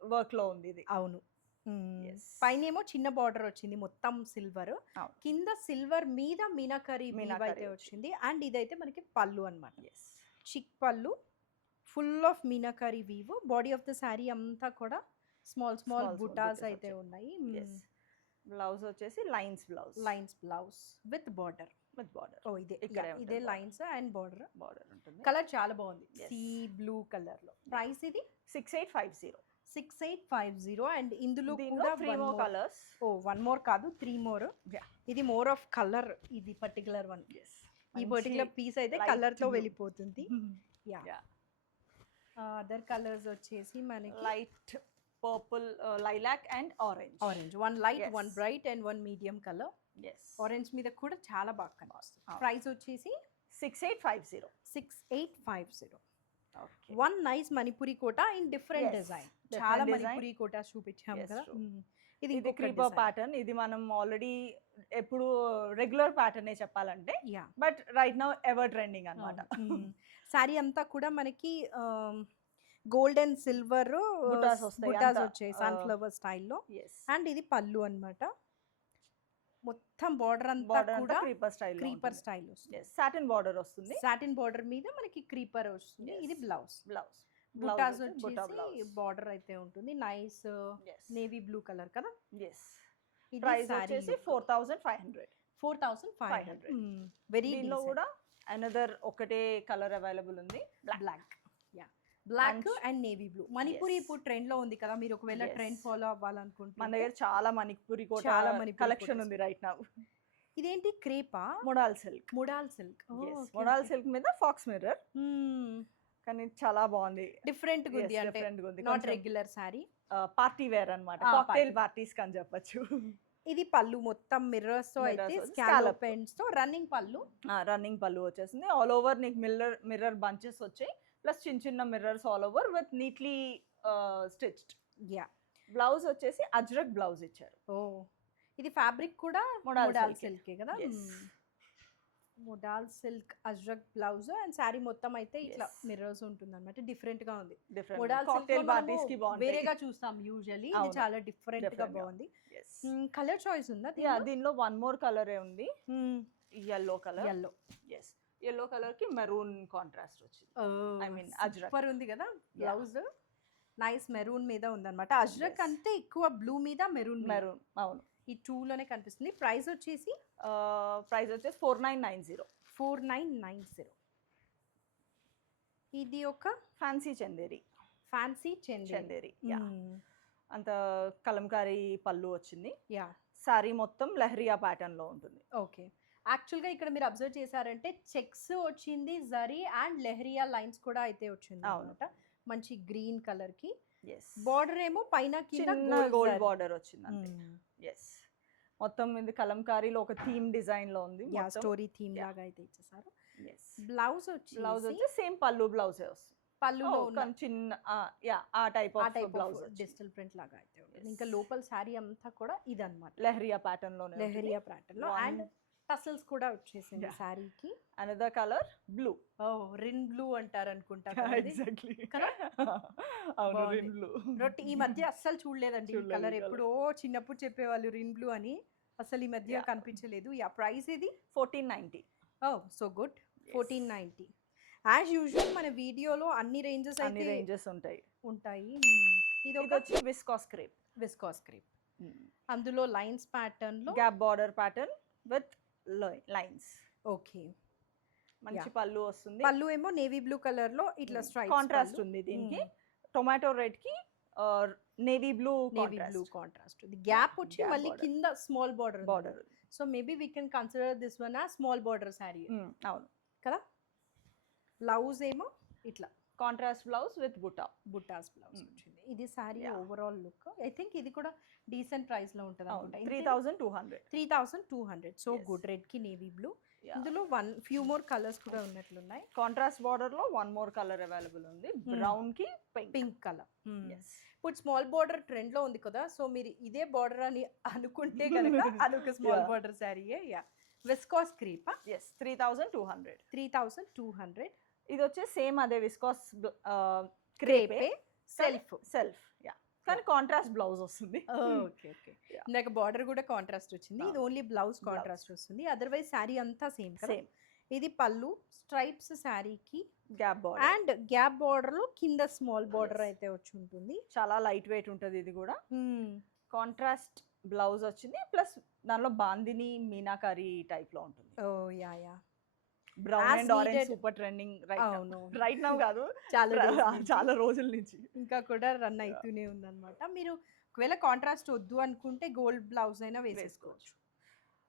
వర్క్ లో ఉంది ఇది. అవును. Yes. పైన ఏమో చిన్న బార్డర్ వచ్చింది మొత్తం సిల్వర్, అవును. కింద సిల్వర్ మీద మీనాకరీ మీనాకరీ అయితే వచ్చింది. అండ్ ఇదైతే మనకి పళ్ళు అన్నమాట. ఎస్. చిక్ పళ్ళు, full of meenakari weave. Body of the sari అంతా కూడా small small Small buttas buttas అయితే వచ్చాయి. ఉన్నాయి. ఎస్. బ్లౌజ్ వచ్చేసి lines blouse. Lines blouse with border. With border. Oh ఇదే ఇక్కడే ఇదే ఉంటుంది లైన్స్ అండ్ బార్డర్. బార్డర్ ఉంటుంది. కలర్ చాలా బాగుంది. Yes. సీ బ్లూ కలర్ లో. ప్రైస్ ఇది 6850. 6850. అండ్ ఇందులో దీనిలో కూడా 3 more colors. ఓ 1 more కాదు 3 more. Yeah. ఇది మోర్ ఆఫ్ కలర్. ఇది పర్టికులర్ వన్. Yes. ఈ పర్టికులర్ పీస్ అయితే light కలర్ తో blue. వెళ్ళిపోతుంది. Yeah Yeah. అదర్ కలర్స్ వచ్చేసి మనకి light purple, lilac and orange. Orange. One light, Yes. One bright and one medium colour. Yes. Orange మీద కూడా చాలా బాగా కనిపిస్తుంది. అవును. ప్రైస్ వచ్చేసి 6850. 6850. Okay. One nice Manipuri Kota in different Yes. Design. Different చాలా design. మణిపురి కోట చూపించాం Yes, కదా. true. ఇది ఇది క్రీపర్ ప్యాటర్న్. ఇది మనం ఆల్రెడీ ఎప్పుడు రెగ్యులర్ ప్యాటర్న్ చెప్పాలంటే, yeah but right now ever trending అన్నమాట. శారీ అంతా కూడా మనకి గోల్డ్ అండ్ సిల్వర్ బుటాస్ వస్తాయి బుటాస్ అంతా. వచ్చాయి సన్ఫ్లవర్ స్టైల్లో. ఎస్. అండ్ ఇది పళ్ళు అన్నమాట. మొత్తం బార్డర్ అంతా బార్డర్ కూడా క్రీపర్ స్టైల్. క్రీపర్ స్టైల్ వస్తుంది. సాటిన్ బార్డర్ వస్తుంది. సాటిన్ బార్డర్ మీద మనకి క్రీపర్ వస్తుంది. Yes. ఇది బ్లౌజ్. బ్లౌజ్. బుటాస్ బుటా వచ్చేసి బ్లౌజ్. బార్డర్ అయితే ఉంటుంది. నైస్ నేవీ బ్లూ కలర్ కదా. ఎస్. ప్రైస్ వచ్చేసి 4500. 4500. వెరీ దీనిలో కూడా అనదర్ ఒకటే కలర్ అవైలబుల్ ఉంది. Black. Yeah black Punch. And navy blue. Manipuri Yes. ఇప్పుడు ట్రెండ్ లో ఉంది కదా. మీరు ఒకవేళ Yes. ట్రెండ్ ఫాలో మన అవ్వాలనుకుంటే దగ్గర చాలా మణిపురి కోట చాలా మణిపురి కలెక్షన్ కోటాస్ ఉంది రైట్ నౌ. ఇదేంటి క్రేపా? Modal silk. Modal silk. Modal silk మీద ఫాక్స్ మిర్రర్, కానీ చాలా బాగుంది. డిఫరెంట్ గా ఉంది. అంటే డిఫరెంట్ గా ఉంది. Not regular sari. Party wear అన్నమాట. Ah, cocktail party. పార్టీస్ కని చెప్పొచ్చు. ఇది పళ్ళు మొత్తం మిర్రర్స్ తో అయితే Mirrors, స్కాలప్ ఎండ్స్ తో రన్నింగ్ పళ్ళు. రన్నింగ్ పళ్ళు వచ్చేసింది. ఆల్ ఓవర్ నీకు మిర్రర్ బంచెస్ వచ్చాయి, ప్లస్ చిన్న చిన్న mirrors all over with neatly stitched. Yeah blouse వచ్చేసి అజ్రక్ బ్లౌజ్ ఇచ్చారు. ఓ ఇది ఫ్యాబ్రిక్ కూడా Modal మోడాల్ silk. సిల్క్ కదా. Yes. Modal silk ajrak blouse and sari మొత్తం అయితే ఇట్లా Yes. మిర్రర్స్ ఉంటుంది అనమాట. డిఫరెంట్ గా ఉంది. డిఫరెంట్ మోడాల్ కాక్టైల్ పార్టీస్ కి బాగుంటాయి. వేరేగా చూస్తాం యూజువల్లీ. ఇది అవును. చాలా డిఫరెంట్ గా Different గా. బాగుంది. Yes. కలర్ చాయిస్ ఉందా? దీనిలో వన్ మోర్ కలర్ ఉంది. yellow colour. Yellow. Yes. yellow colour కి మెరూన్ కాంట్రాస్ట్ వచ్చింది. I mean, ajrak. సూపర్ ఉంది కదా బ్లౌజ్. నైస్ మెరూన్ మీద ఉందన్నమాట. అజ్రక్ Yes. అంటే ఎక్కువ బ్లూ మీద మెరూన్ మెరూన్. అవును. ఈ టూ లోనే కనిపిస్తుంది. ప్రైస్ వచ్చేసి ప్రైస్ వచ్చేసి 4990. 4990. ఇది ఒక ఫ్యాన్సీ చందేరి. ఫ్యాన్సీ చందేరి. అంత కలంకారీ పళ్ళు వచ్చింది. యా సారీ మొత్తం లెహరియా ప్యాటర్న్ లో ఉంటుంది. ఓకే. యాక్చువల్గా ఇక్కడ మీరు అబ్జర్వ్ చేశారంటే చెక్స్ వచ్చింది, జరీ అండ్ లెహరియా లైన్స్ కూడా అయితే వచ్చింది అవును. అనమాట. మంచి గ్రీన్ కలర్ కి. ఎస్. బార్డర్ ఏమో పైన కింద చిన్న గోల్డ్ బార్డర్ వచ్చింది అంతే. ఎస్. మొత్తం ఇది కలంకారీలో ఒక థీమ్ డిజైన్ లో ఉంది. Story theme Yeah. లాగా అయితే ఇచ్చేసారు. ఎస్. బ్లౌజ్ బ్లౌజ్ వచ్చి వచ్చి సేమ్ పళ్ళు బ్లౌజే వస్తుంది. పళ్ళులో చిన్న ఆ టైప్ ఆ of type blouse digital print లాగా అయితే ఉంటుంది. Yes. ఇంకా లోపల శారీ అంతా కూడా ఇదన్నమాట. లెహరియా ప్యాటర్న్ లోనే లెహరియా ప్యాటర్న్ లో One- అండ్ టసల్స్ కూడా వచ్చేసింది Yeah. శారీకి. Another colour blue. Oh Rin blue అంటారు అనుకుంటా. ఎగ్జాక్ట్లీ. కదా? అవును, బాగుంది. రిన్ బ్లూ. ఈ మధ్య అస్సలు చూడలేదండి ఈ చూడలేదు కలర్. ఈ colour. ఎప్పుడో చిన్నప్పుడు చెప్పేవాళ్ళు రిన్ బ్లూ అని. అసలు ఈ మధ్య Yeah. కనిపించలేదు. యా ప్రైస్ ఇది 1490. ఓ సో గుడ్. 1490. యాజ్ యూజువల్ మన వీడియోలో అన్ని రేంజెస్ అన్ని అయితే రేంజెస్ ఉంటాయి. ఉంటాయి. ఇది ఇది ఒక వచ్చి విస్కాస్ క్రేప్. Viscous crepe. అందులో లైన్స్ ప్యాటర్న్ లో. Gap border pattern with lines. Okay. మంచి Yeah. పళ్ళు వస్తుంది. పళ్ళు ఏమో నేవీ బ్లూ కలర్ లో ఇట్లా స్ట్రైప్ కాంట్రాస్ట్ ఉంది దీనికి. టొమాటో రెడ్ కి navy blue navy blue contrast. ఇది గ్యాప్ వచ్చి Gap మళ్ళీ border. కింద small border. Border. So maybe we can consider this one uh small border sari అవును కదా. బ్లౌజ్ ఏమో ఇట్లా contrast blouse with buta. Buttas blouse Mm. వచ్చింది. ఇది sari Yeah. Overall look. I think ఇది కూడా డీసెంట్ ప్రైస్ లో ఉంటుంది అనుకుంటా. 3200. 3200. So Yes. గుడ్. రెడ్ కి నేవీ బ్లూ. ఇందులో ఫ్యూ మోర్ కలర్స్ కూడా ఉన్నట్లున్నాయి. కాంట్రాస్ట్ బార్డర్ లో వన్ మోర్ కలర్ అవైలబుల్ ఉంది, బ్రౌన్ కి పింక్. Pink colour. ఎస్ ఇప్పుడు స్మాల్ బార్డర్ ట్రెండ్ లో ఉంది కదా, సో మీరు ఇదే బార్డర్ అని అనుకుంటే కనుక అదొక స్మాల్ Yeah. బార్డర్ శారీయే. Yeah viscose crepe. ఎస్ 3200. 3200. ఇది వచ్చేసి సేమ్ అదే విస్కాస్ క్రేపే సెల్ఫ్. సెల్ఫ్ యా, కానీ కాంట్రాస్ట్ బ్లౌజ్ వస్తుంది. Okay okay. ఇందాక బార్డర్ కూడా కాంట్రాస్ట్ వచ్చింది, ఇది ఓన్లీ బ్లౌజ్ Blouse. కాంట్రాస్ట్ వస్తుంది. అదర్వైజ్ శారీ అంతా సేమ్ కదా. సేమ్ ఇది పళ్ళు స్ట్రైప్స్ శారీకి gap border and gap border లో కింద స్మాల్ బార్డర్ Yes. అయితే వచ్చి ఉంటుంది. చాలా లైట్ వెయిట్ ఉంటుంది. ఇది కూడా కాంట్రాస్ట్ బ్లౌజ్ వచ్చింది, ప్లస్ దానిలో బాందిని మీనాకారి టైప్ లో ఉంటుంది. Oh yeah yeah. Brown As and orange needed. Super trending అవును. రైట్ నౌ కాదు, చాలా days నుంచి. చాలా రోజుల నుంచి. ఇంకా కూడా రన్ అవుతూనే ఉందన్నమాట. మీరు ఒకవేళ కాంట్రాస్ట్ వద్దు అనుకుంటే గోల్డ్ బ్లౌజ్ అయినా వేసేసుకోవచ్చు.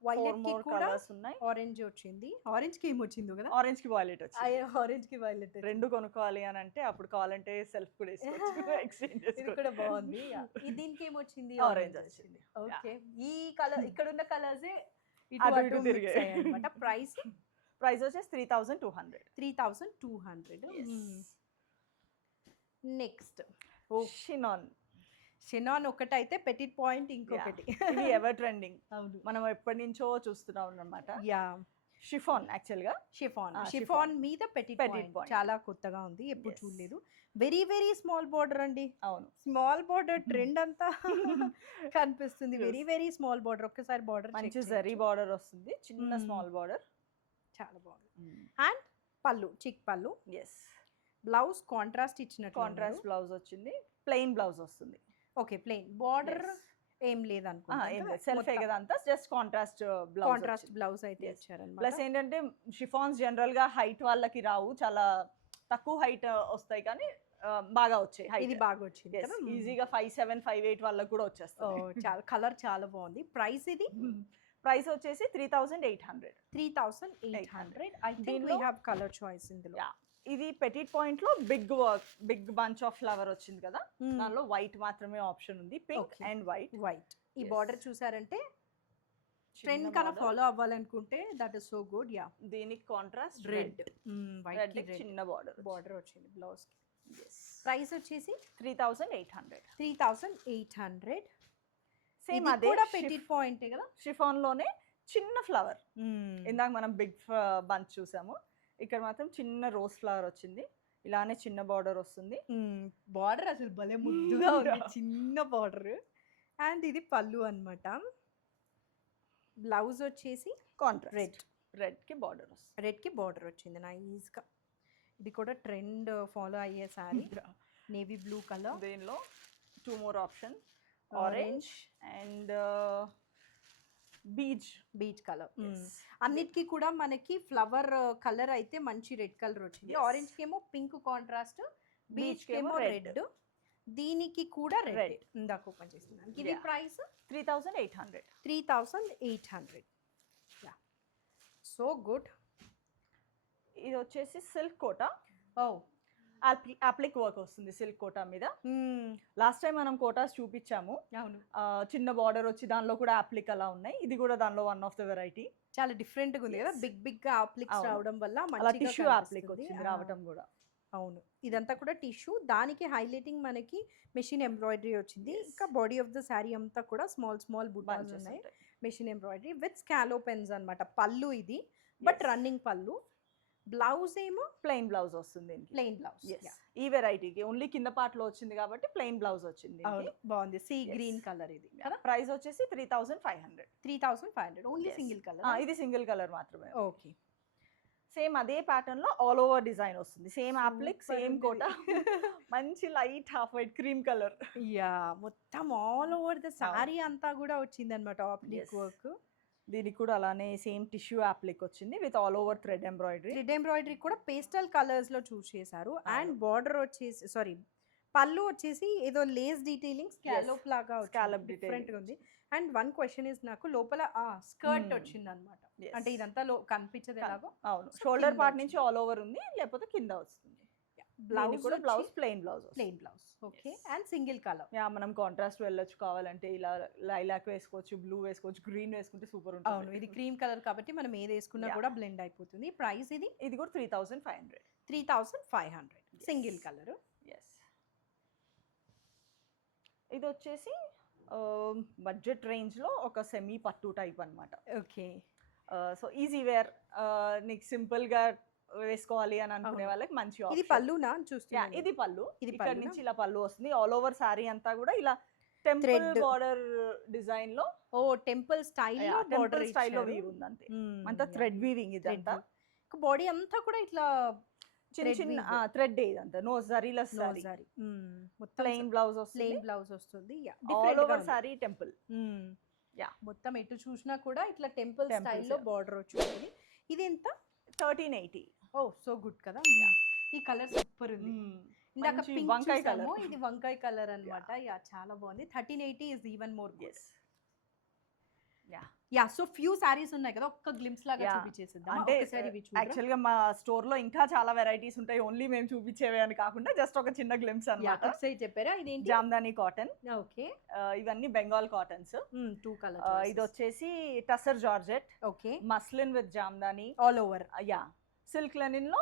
వైలెట్ కి కూడా కలర్స్ ఉన్నాయి. ఆరెంజ్ వచ్చింది. ఆరెంజ్ కి ఏం వచ్చిందో కదా, ఆరెంజ్ కి వైలెట్ వచ్చింది. ఆరెంజ్ కి వైలెట్. రెండు కొనుక్కోవాలి అని అంటే అప్పుడు కావాలంటే సెల్ఫ్ కూడా వేసుకోవచ్చు, ఎక్స్చేంజ్ ఇది కూడా బాగుంది. దీనికి ఏమొచ్చింది? ఆరెంజ్ వచ్చింది. ఓకే. ఈ కలర్ ఇక్కడ ఉన్న కలర్స్ అటు ఇటు తిరిగాయి. అన్నమాట. ప్రైస్ ప్రైస్ వచ్చేసి 3200. 3200. నెక్స్ట్ షినాన్. షినాన్ ఒకటైతే పెటిట్ పాయింట్ ఇంకొకటి. ఇది ఎవర్ ట్రెండింగ్, అవును. మనం ఎప్పటి నుంచో చూస్తున్నాం అన్నమాట. యా. షిఫాన్ యాక్చువల్ గా షిఫాన్. Ah, షిఫాన్ మీద పెటిట్ Petit పాయింట్ point. చాలా కొత్తగా ఉంది, ఎప్పుడు Yes. చూడలేదు. వెరీ వెరీ స్మాల్ బార్డర్ అండి. అవును. స్మాల్ బార్డర్ ట్రెండ్ అంతా కనిపిస్తుంది. Yes. Very very small border. ఒక్కసారి బార్డర్ మంచి జరీ బార్డర్ వస్తుంది, చిన్న Mm. Small border. చాలా బాగుంది. అండ్ పళ్ళు చిక్ పళ్ళు. ఎస్ బ్లౌజ్ కాంట్రాస్ట్ ఇచ్చినట్టు. కాంట్రాస్ట్ బ్లౌజ్ వచ్చింది, ప్లెయిన్ బ్లౌజ్ వస్తుంది. ఓకే. Plain border Yes. ఏం లేదు ఏం అనుకుంటా. లేదు, సెల్ఫే కదా అంతా, just contrast blouse. Contrast blouse అయితే Yes. ఇచ్చారన్నమాట. ప్లస్ ఏంటంటే షిఫాన్స్ జనరల్ గా హైట్ వాళ్ళకి రావు, చాలా తక్కువ హైట్ వస్తాయి, కానీ బాగా వచ్చాయి. ఇది బాగా వచ్చింది కదా. ఈజీగా 5'7", 5'8" వాళ్ళకి కూడా ఓ, వచ్చేస్తుంది. చాలా కలర్ చాలా బాగుంది. ప్రైస్ ఇది ప్రైస్ వచ్చేసి 3800. 3800. ఐ థింక్ దీనిలో- వీ హావ్ కలర్ చాయిస్ ఇందులో. Yeah. ఇది పెటిట్ పాయింట్ లో big work, big bunch of flower వచ్చింది కదా, దానిలో వైట్ మాత్రమే ఆప్షన్ ఉంది, pink Okay. And white. White. ఈ Yes. బార్డర్ చూసారంటే ట్రెండ్ కన్నా ఫాలో అవ్వాలనుకుంటే that is so good. Yeah. దీనికి contrast red. Red, white red కి రెడ్ చిన్న బార్డర్. బార్డర్ వచ్చింది బ్లౌజ్ కి. ప్రైస్ వచ్చేసి 3800. 3800. సేమ్ ఇది అదే కూడా పెటిట్ పాయింట్ కదా. షిఫాన్ లోనే చిన్న ఫ్లవర్. ఇందాక మనం బిగ్ బంచ్ చూసాము, ఇక్కడ మాత్రం చిన్న రోజ్ ఫ్లవర్ వచ్చింది. ఇలానే చిన్న బార్డర్ వస్తుంది. బార్డర్ అసలు భలే ముద్దుగా ఉంది. Yeah. చిన్న బార్డర్. అండ్ ఇది పళ్ళు అన్నమాట. బ్లౌజ్ వచ్చేసి కాంట్రాస్ట్ రెడ్. రెడ్ కి బార్డర్ వస్తుంది. రెడ్ కి బార్డర్ వచ్చింది నైస్గా. ఇది కూడా ట్రెండ్ ఫాలో అయ్యే సారీ. Navy blue colour. దీనిలో 2 more option, orange orange and peach. Peach colour. అన్నిటికీ కూడా మనకి ఫ్లవర్ కలర్ అయితే మంచి రెడ్ కలర్ వచ్చింది. Yes. ఆరెంజ్ కేమో పింక్ కాంట్రాస్ట్, బీచ్ Beach కేమో కేమో రెడ్. red. దీనికి కూడా రెడ్. Red. ఇందాక ఓపెన్ చేస్తున్నాను. ఇది Yeah. Price 3800. 3800. Yeah. So good. ఇది వచ్చేసి సిల్క్ కోట, ఓ. అప్లిక్ వర్క్ వస్తుంది సిల్క్ కోటా మీద. లాస్ట్ టైం మనం కోటాస్ చూపించాము, అవును. చిన్న బార్డర్ వచ్చి దానిలో కూడా అప్లిక్ అలా ఉన్నాయి. ఇది కూడా దానిలో వన్ ఆఫ్ ద వెరైటీ. చాలా డిఫరెంట్ గా ఉంది కదా. Yes. బిగ్ బిగ్ గా అప్లిక్స్ అవును. రావడం వల్ల అలా మంచిగా టిష్యూ అప్లిక్ కనిపిస్తుంది. వచ్చింది రావటం కూడా. అవును. ఇదంతా కూడా టిష్యూ. దానికి హైలైటింగ్ మనకి మెషిన్ ఎంబ్రాయిడరీ వచ్చింది. Yes. ఇంకా బాడీ ఆఫ్ ద శారీ అంతా కూడా స్మాల్ స్మాల్ బుటాస్ Bunches ఉన్నాయి. ఉంటాయి. మెషిన్ ఎంబ్రాయిడరీ విత్ స్కాలో పెన్స్ అన్నమాట. పళ్ళు ఇది, బట్ Yes. రన్నింగ్ పళ్ళు. బ్లౌజ్ ఏమో ప్లెయిన్ బ్లౌజ్ వస్తుంది దీనికి. Plain blouse. Yes. ఈ వెరైటీకి ఓన్లీ కింద పార్ట్ లో వచ్చింది కాబట్టి ప్లెయిన్ బ్లౌజ్ వచ్చింది. అవును, బాగుంది. See Yes. గ్రీన్ కలర్ ఇది కదా. ప్రైస్ వచ్చేసి 3500. 3500. Only Yes. Single colour. ఇది సింగిల్ కలర్ మాత్రమే. ఓకే. సేమ్ అదే ప్యాటర్న్ లో ఆల్ ఓవర్ డిజైన్ వస్తుంది. సేమ్ అప్లిక్, Super సేమ్ ఉంది కోట. మంచి light half white cream colour. Yeah. మొత్తం ఆల్ ఓవర్ ద శారీ అంతా కూడా వచ్చింది అనమాట ఆప్లిక్ Yes. వర్క్. దీనికి కూడా అలానే సేమ్ టిష్యూ అప్లిక్ వచ్చింది with all over thread embroidery. Thread embroidery కూడా పేస్టల్ కలర్స్ లో చూస్ చేశారు. అండ్ అవును. బార్డర్ వచ్చేసి పళ్ళు వచ్చేసి ఏదో లేస్ డీటెయిలింగ్ స్కాలప్ లాగా Scallop డిఫరెంట్ గా detailing ఉంది. అండ్ వన్ క్వశ్చన్ ఇస్ నాకు లోపల స్కర్ట్ Hmm. వచ్చింది అనమాట. Yes. అంటే ఇదంతా కనిపించదు ఎలాగో. అవును, So, షోల్డర్ కింద పార్ట్ నుంచి ఆల్ ఓవర్ ఉంది, లేకపోతే కింద వస్తుంది. బ్లౌజ్ కూడా blouse plain blouse plain blouse. Okay, Yes. And single colour. Yeah, మనం కాంట్రాస్ట్ వెళ్ళొచ్చు కావాలంటే, ఇలా లైలాక్ వేసుకోవచ్చు, బ్లూ వేసుకోవచ్చు, గ్రీన్ వేసుకుంటే సూపర్ ఉంటుంది. అవును, ఇది క్రీమ్ కలర్ కాబట్టి మనం ఏది వేసుకున్నా Yeah. కూడా బ్లెండ్ అయిపోతుంది. ప్రైస్ ఇది ఇది కూడా 3500. 3500 సింగిల్ Yes. కలర్. ఎస్, ఇది వచ్చేసి బడ్జెట్ రేంజ్లో ఒక సెమీ పట్టు టైప్ అన్నమాట. ఓకే, సో ఈజీ వేర్, నీకు సింపుల్గా వేసుకోవాలి అని అనుకునే అవును. వాళ్ళకి మంచి ఇది option. పళ్ళునా Yeah, చూస్తున్నాను. ఇది పళ్ళు. ఇది ఇక్కడ పళ్ళునా? నుంచి ఇలా పళ్ళు వస్తుంది, ఆల్ ఓవర్ సారీ అంతా కూడా ఇలా టెంపుల్ Thread. బార్డర్ డిజైన్ లో, ఓ టెంపుల్ స్టైల్లో టెంపుల్ బోర్డర్ స్టైల్లో వీవ్ ఉంది అంతే. అంతా థ్రెడ్ వీవింగ్ ఇదంతా, బాడీ అంతా కూడా ఇట్లా చిన్న thread చిన్న weave. థ్రెడ్ ఇదంతా. నో జరీలెస్ సారీ, సారీ మొత్తం ప్లెయిన్ బ్లౌజ్ వస్తుంది, ప్లెయిన్ బ్లౌజ్ వస్తుంది. All over sorry temple. Yeah. మొత్తం ఎటు చూసినా కూడా ఇట్లా టెంపుల్ Temples, స్టైల్లో yeah. బార్డర్ వచ్చింది. ఇది ఎంత? 1380. ఓ సో గుడ్ కదా. ఈ కలర్ సూపర్ ఉంది. ఇందాక మంచి పింక్ వంకాయ చూసాము, colour. ఇది వంకాయ కలర్ అన్నమాట. యా చాలా బాగుంది. 1380 is even more good. Yes, yeah. Yeah so few saris ఉన్నాయి కదా, ఒక్క గ్లిమ్స్ లాగా Yeah. చూపించేసిద్దాం. అంటే ఒకసారి ఇవి చూద్దాం. యాక్చువల్ గా మా స్టోర్ లో ఇంకా చాలా వెరైటీస్ ఉంటాయి, ఓన్లీ మేము చూపించేవే అని కాకుండా జస్ట్ ఒక చిన్న గ్లిమ్స్ యా అన్నమాట. ఒకసారి చెప్పారా ఇదేంటి? జామ్దాని కాటన్, ఓకే, ఇవన్నీ బెంగాల్ కాటన్స్. 2 కలర్. ఇది వచ్చేసి tussar georgette, okay, muslin with Jamdani, all over. Yeah silk Lenin లో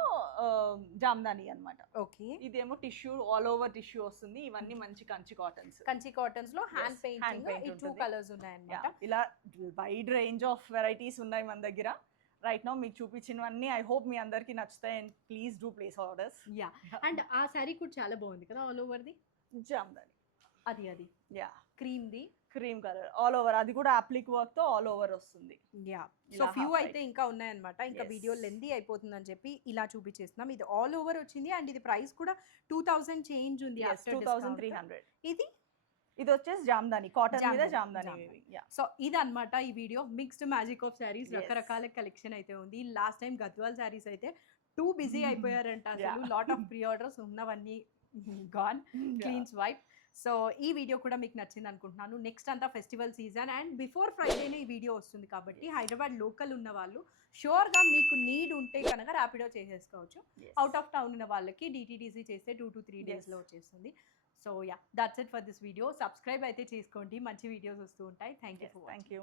జామ్దాని అన్నమాట. ఓకే, ఇదేమో టిష్యూ, ఆల్ ఓవర్ టిష్యూ వస్తుంది. ఇవన్నీ మంచి కంచి కాటన్స్. కంచి కాటన్స్ లో hand Yes, painting. hand paint ఈ 2 ఉంటుంది. కలర్స్ ఉన్నాయి అన్నమాట. ఇలా వైడ్ రేంజ్ ఆఫ్ వెరైటీస్ ఉన్నాయి మన దగ్గర. రైట్ నౌ మీకు చూపించినవన్నీ ఐ హోప్ మీ అందరికి నచ్చుతాయి. And please do place orders. Yeah and ఆ సారీ కూడా చాలా బాగుంది కదా, ఆల్ ఓవర్ ది. జామ్దాని, అది yeah cream the. Cream colour all over, అది కూడా అప్లిక్ వర్క్ తో ఆల్ ఓవర్ వస్తుంది. యా సో ఇలా ఫ్యూ half అయితే ఇంకా ఉన్నాయన్నమాట. ఇంకా Yes. వీడియో లెందీ అయిపోతుందని చెప్పి ఇలా చూపించేస్తున్నాం. ఇది ఆల్ ఓవర్ వచ్చింది అండ్ ఇది ప్రైస్ కూడా 2000 చేంజ్ ఉంది. after discount. 2300. ఇది ఇది వచ్చేసి జామ్దాని కాటన్ మీద జామ్దాని, జామ్దాని. యా, సో ఇది అన్నమాట ఈ video. Mixed magic of saris, Yes. రకరకాల కలెక్షన్ అయితే ఉంది. లాస్ట్ టైం గద్వాల్ శారీస్ అయితే టూ బిజీ అయిపోయారంట అసలు. Yeah. Lot of pre orders ఉన్నవన్నీ గాన్, క్లీన్ స్వైప్. సో ఈ వీడియో కూడా మీకు నచ్చింది అనుకుంటున్నాను. నెక్స్ట్ అంతా ఫెస్టివల్ సీజన్ అండ్ బిఫోర్ ఫ్రైడేనే ఈ వీడియో వస్తుంది కాబట్టి హైదరాబాద్ లోకల్ ఉన్న వాళ్ళు షూర్గా మీకు నీడ్ ఉంటే కనుక ర్యాపిడో చేసేసుకోవచ్చు. అవుట్ ఆఫ్ టౌన్ ఉన్న వాళ్ళకి DTDC చేస్తే 2 to 3 డేస్లో వచ్చేస్తుంది. So yeah that's it for this video. Subscribe అయితే చేసుకోండి, మంచి వీడియోస్ వస్తూ ఉంటాయి. Thank you. Thank you.